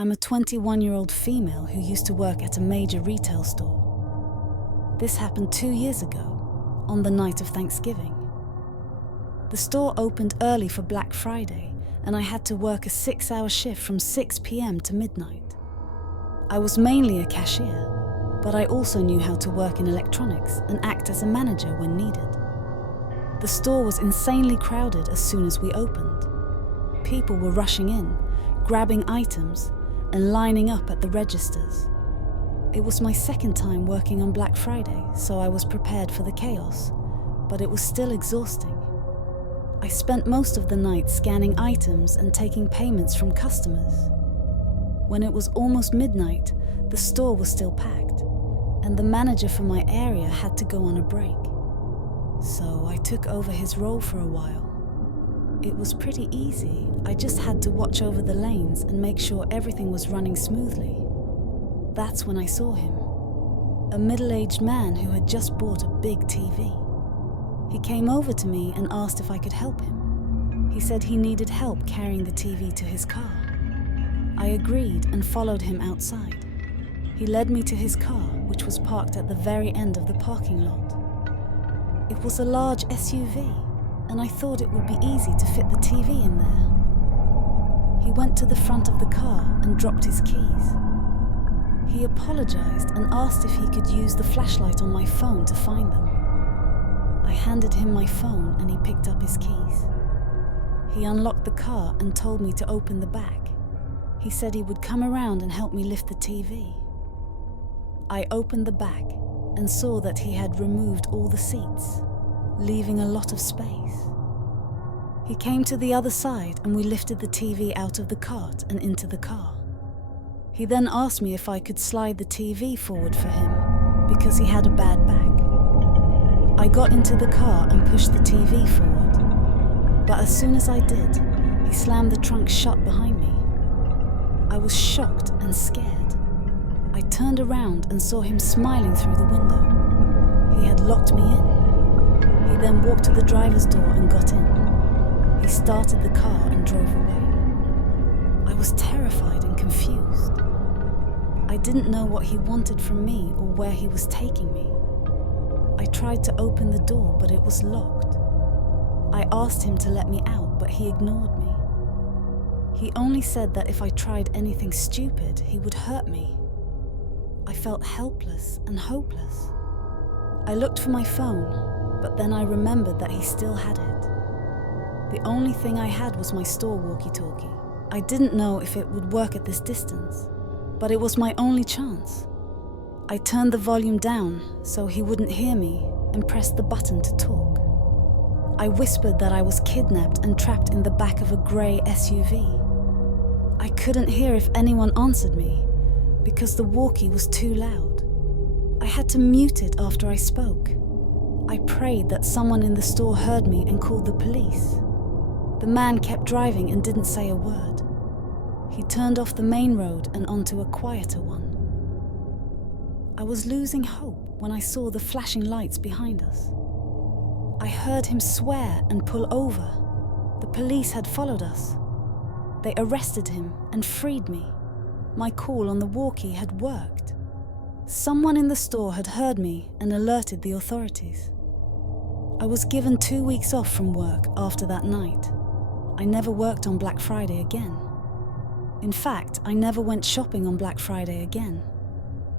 I'm a 21-year-old female who used to work at a major retail store. This happened 2 years ago, on the night of Thanksgiving. The store opened early for Black Friday, and I had to work a 6-hour shift from 6 p.m. to midnight. I was mainly a cashier, but I also knew how to work in electronics and act as a manager when needed. The store was insanely crowded as soon as we opened. People were rushing in, grabbing items, and lining up at the registers. It was my second time working on Black Friday, so I was prepared for the chaos, but it was still exhausting. I spent most of the night scanning items and taking payments from customers. When it was almost midnight, the store was still packed, and the manager for my area had to go on a break. So I took over his role for a while. It was pretty easy. I just had to watch over the lanes and make sure everything was running smoothly. That's when I saw him. A middle-aged man who had just bought a big TV. He came over to me and asked if I could help him. He said he needed help carrying the TV to his car. I agreed and followed him outside. He led me to his car, which was parked at the very end of the parking lot. It was a large SUV, and I thought it would be easy to fit the TV in there. He went to the front of the car and dropped his keys. He apologized and asked if he could use the flashlight on my phone to find them. I handed him my phone and he picked up his keys. He unlocked the car and told me to open the back. He said he would come around and help me lift the TV. I opened the back and saw that he had removed all the seats, leaving a lot of space. He came to the other side and we lifted the TV out of the cart and into the car. He then asked me if I could slide the TV forward for him because he had a bad back. I got into the car and pushed the TV forward, but as soon as I did, he slammed the trunk shut behind me. I was shocked and scared. I turned around and saw him smiling through the window. He had locked me in. He then walked to the driver's door and got in. He started the car and drove away. I was terrified and confused. I didn't know what he wanted from me or where he was taking me. I tried to open the door, but it was locked. I asked him to let me out, but he ignored me. He only said that if I tried anything stupid, he would hurt me. I felt helpless and hopeless. I looked for my phone, but then I remembered that he still had it. The only thing I had was my store walkie-talkie. I didn't know if it would work at this distance, but it was my only chance. I turned the volume down so he wouldn't hear me and pressed the button to talk. I whispered that I was kidnapped and trapped in the back of a grey SUV. I couldn't hear if anyone answered me because the walkie was too loud. I had to mute it after I spoke. I prayed that someone in the store heard me and called the police. The man kept driving and didn't say a word. He turned off the main road and onto a quieter one. I was losing hope when I saw the flashing lights behind us. I heard him swear and pull over. The police had followed us. They arrested him and freed me. My call on the walkie had worked. Someone in the store had heard me and alerted the authorities. I was given 2 weeks off from work after that night. I never worked on Black Friday again. In fact, I never went shopping on Black Friday again.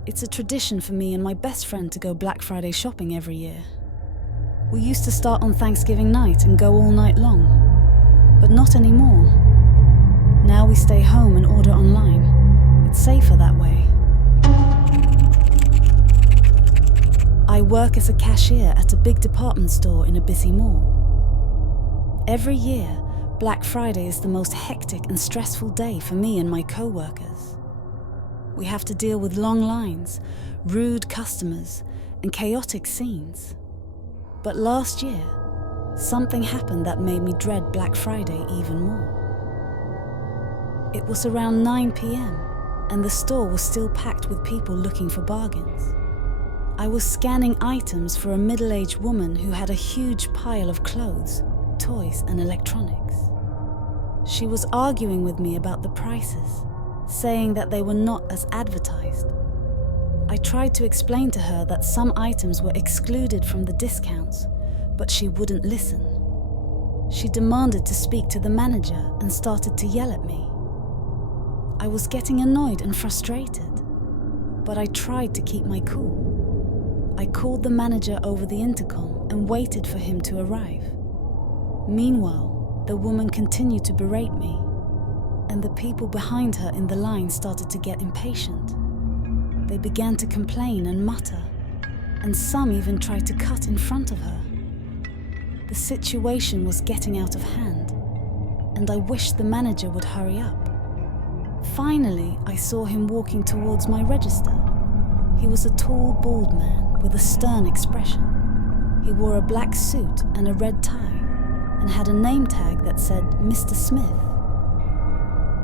It's a tradition for me and my best friend to go Black Friday shopping every year. We used to start on Thanksgiving night and go all night long, but not anymore. Now we stay home and order online. It's safer that way. I work as a cashier at a big department store in a busy mall. Every year, Black Friday is the most hectic and stressful day for me and my co-workers. We have to deal with long lines, rude customers, and chaotic scenes. But last year, something happened that made me dread Black Friday even more. It was around 9 p.m, and the store was still packed with people looking for bargains. I was scanning items for a middle-aged woman who had a huge pile of clothes, toys, and electronics. She was arguing with me about the prices, saying that they were not as advertised. I tried to explain to her that some items were excluded from the discounts, but she wouldn't listen. She demanded to speak to the manager and started to yell at me. I was getting annoyed and frustrated, but I tried to keep my cool. I called the manager over the intercom and waited for him to arrive. Meanwhile, the woman continued to berate me, and the people behind her in the line started to get impatient. They began to complain and mutter, and some even tried to cut in front of her. The situation was getting out of hand, and I wished the manager would hurry up. Finally, I saw him walking towards my register. He was a tall, bald man with a stern expression. He wore a black suit and a red tie, and had a name tag that said Mr. Smith.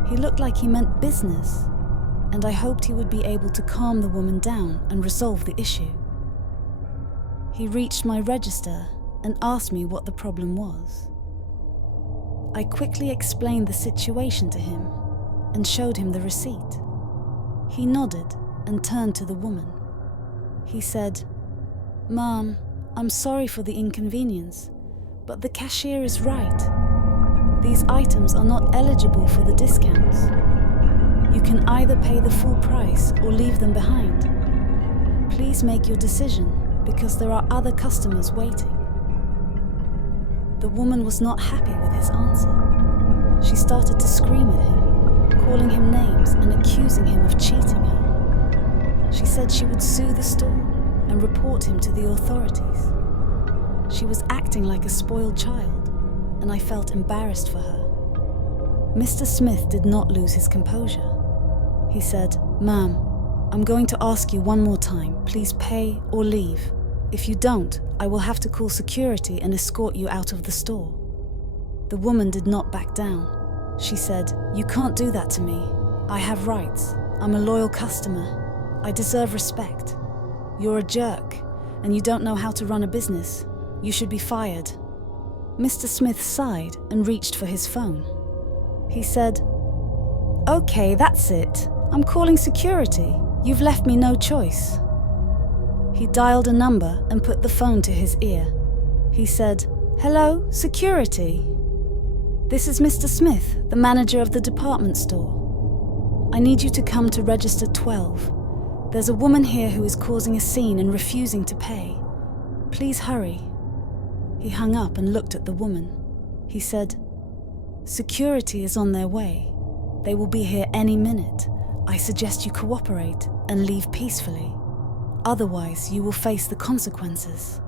He looked like he meant business, and I hoped he would be able to calm the woman down and resolve the issue. He reached my register and asked me what the problem was. I quickly explained the situation to him and showed him the receipt. He nodded and turned to the woman. He said, "Ma'am, I'm sorry for the inconvenience, but the cashier is right. These items are not eligible for the discounts. You can either pay the full price or leave them behind. Please make your decision because there are other customers waiting." The woman was not happy with his answer. She started to scream at him, calling him names and accusing him of cheating her. She said she would sue the store and report him to the authorities. She was acting like a spoiled child, and I felt embarrassed for her. Mr. Smith did not lose his composure. He said, "Ma'am, I'm going to ask you one more time. Please pay or leave. If you don't, I will have to call security and escort you out of the store." The woman did not back down. She said, "You can't do that to me. I have rights. I'm a loyal customer. I deserve respect. You're a jerk, and you don't know how to run a business. You should be fired." Mr. Smith sighed and reached for his phone. He said, "Okay, that's it. I'm calling security. You've left me no choice." He dialed a number and put the phone to his ear. He said, "Hello, security. This is Mr. Smith, the manager of the department store. I need you to come to register 12. There's a woman here who is causing a scene and refusing to pay. Please hurry." He hung up and looked at the woman. He said, "Security is on their way. They will be here any minute. I suggest you cooperate and leave peacefully. Otherwise, you will face the consequences."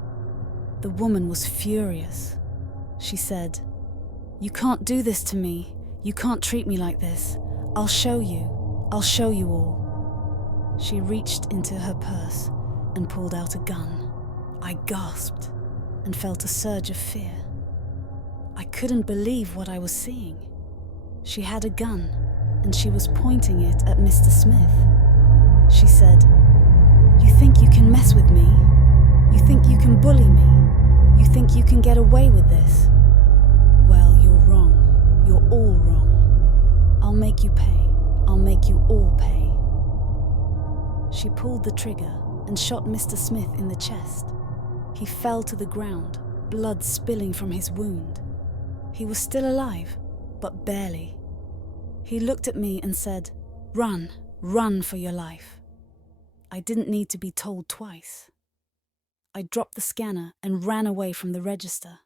The woman was furious. She said, "You can't do this to me. You can't treat me like this. I'll show you. I'll show you all." She reached into her purse and pulled out a gun. I gasped and felt a surge of fear. I couldn't believe what I was seeing. She had a gun, and she was pointing it at Mr. Smith. She said, "You think you can mess with me? You think you can bully me? You think you can get away with this? Well, you're wrong. You're all wrong. I'll make you pay. I'll make you all pay." She pulled the trigger and shot Mr. Smith in the chest. He fell to the ground, blood spilling from his wound. He was still alive, but barely. He looked at me and said, "Run, run for your life." I didn't need to be told twice. I dropped the scanner and ran away from the register.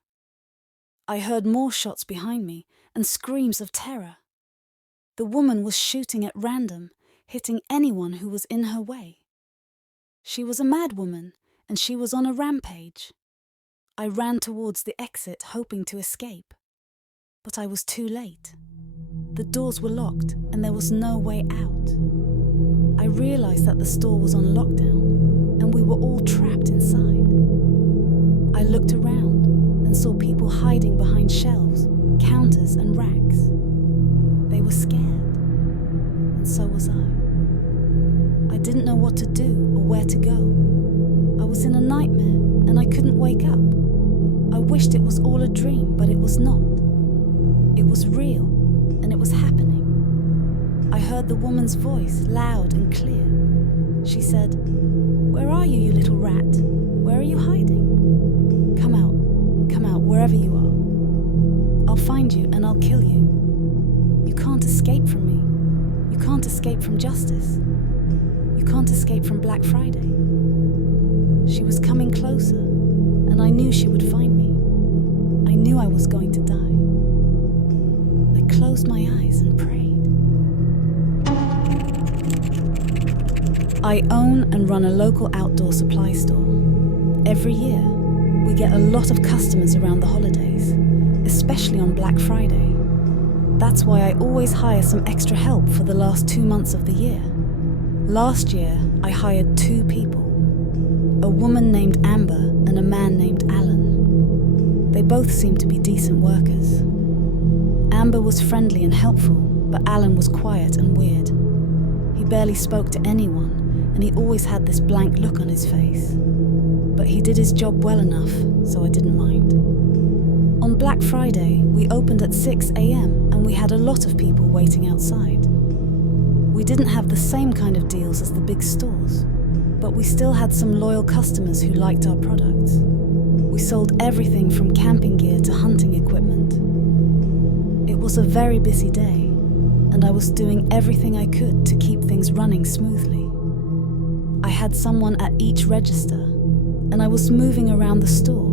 I heard more shots behind me and screams of terror. The woman was shooting at random, hitting anyone who was in her way. She was a mad woman, and she was on a rampage. I ran towards the exit, hoping to escape. But I was too late. The doors were locked, and there was no way out. I realized that the store was on lockdown, and we were all trapped inside. I looked around and saw people hiding behind shelves, counters, and racks. They were scared, and so was I. I didn't know what to do or where to go. I was in a nightmare, and I couldn't wake up. I wished it was all a dream, but it was not. It was real, and it was happening. I heard the woman's voice, loud and clear. She said, "Where are you, you little rat? Where are you hiding? Come out, wherever you are. I'll find you and I'll kill you. You can't escape from me. You can't escape from justice. You can't escape from Black Friday." She was coming closer, and I knew she would find me. I knew I was going to die. I closed my eyes and prayed. I own and run a local outdoor supply store. Every year, we get a lot of customers around the holidays, especially on Black Friday. That's why I always hire some extra help for the last 2 months of the year. Last year, I hired 2 people, a woman named Amber and a man named Alan. They both seemed to be decent workers. Amber was friendly and helpful, but Alan was quiet and weird. He barely spoke to anyone, and he always had this blank look on his face. But he did his job well enough, so I didn't mind. On Black Friday, we opened at 6 a.m. and we had a lot of people waiting outside. We didn't have the same kind of deals as the big stores, but we still had some loyal customers who liked our products. We sold everything from camping gear to hunting equipment. It was a very busy day, and I was doing everything I could to keep things running smoothly. I had someone at each register, and I was moving around the store,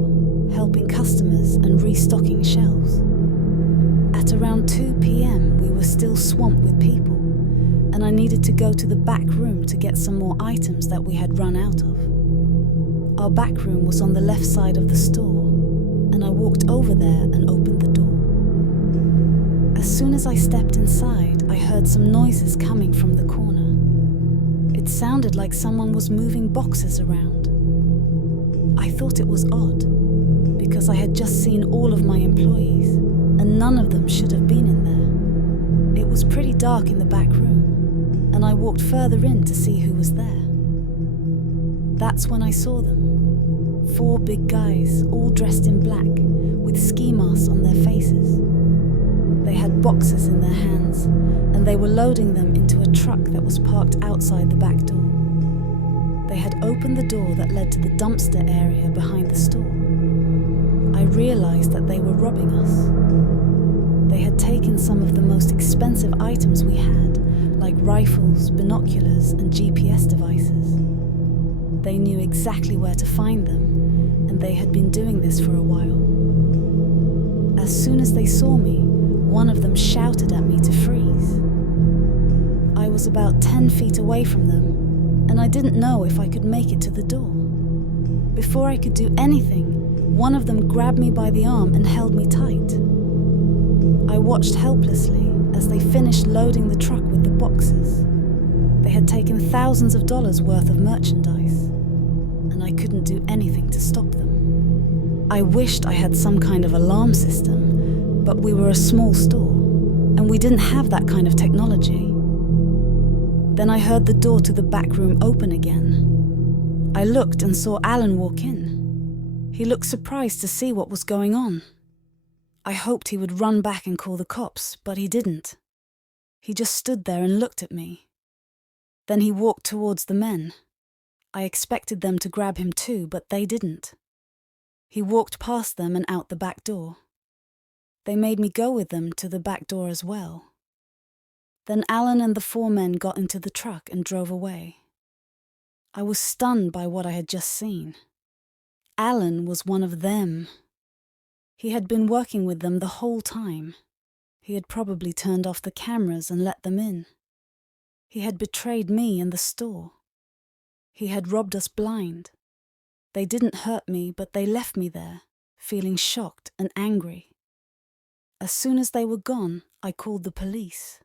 helping customers and restocking shelves. At around 2 p.m, we were still swamped with people, and I needed to go to the back room to get some more items that we had run out of. Our back room was on the left side of the store, and I walked over there and opened the door. As soon as I stepped inside, I heard some noises coming from the corner. It sounded like someone was moving boxes around. I thought it was odd, because I had just seen all of my employees, and none of them should have been in there. It was pretty dark in the back room, and I walked further in to see who was there. That's when I saw them. 4 big guys, all dressed in black, with ski masks on their faces. They had boxes in their hands, and they were loading them into a truck that was parked outside the back door. They had opened the door that led to the dumpster area behind the store. I realized that they were robbing us. They had taken some of the most expensive items we had, like rifles, binoculars, and GPS devices. They knew exactly where to find them, and they had been doing this for a while. As soon as they saw me, one of them shouted at me to freeze. I was about 10 feet away from them, and I didn't know if I could make it to the door. Before I could do anything, one of them grabbed me by the arm and held me tight. I watched helplessly as they finished loading the truck with the boxes. They had taken thousands of dollars worth of merchandise, and I couldn't do anything to stop them. I wished I had some kind of alarm system, but we were a small store, and we didn't have that kind of technology. Then I heard the door to the back room open again. I looked and saw Alan walk in. He looked surprised to see what was going on. I hoped he would run back and call the cops, but he didn't. He just stood there and looked at me. Then he walked towards the men. I expected them to grab him too, but they didn't. He walked past them and out the back door. They made me go with them to the back door as well. Then Alan and the 4 men got into the truck and drove away. I was stunned by what I had just seen. Alan was one of them. He had been working with them the whole time. He had probably turned off the cameras and let them in. He had betrayed me and the store. He had robbed us blind. They didn't hurt me, but they left me there, feeling shocked and angry. As soon as they were gone, I called the police.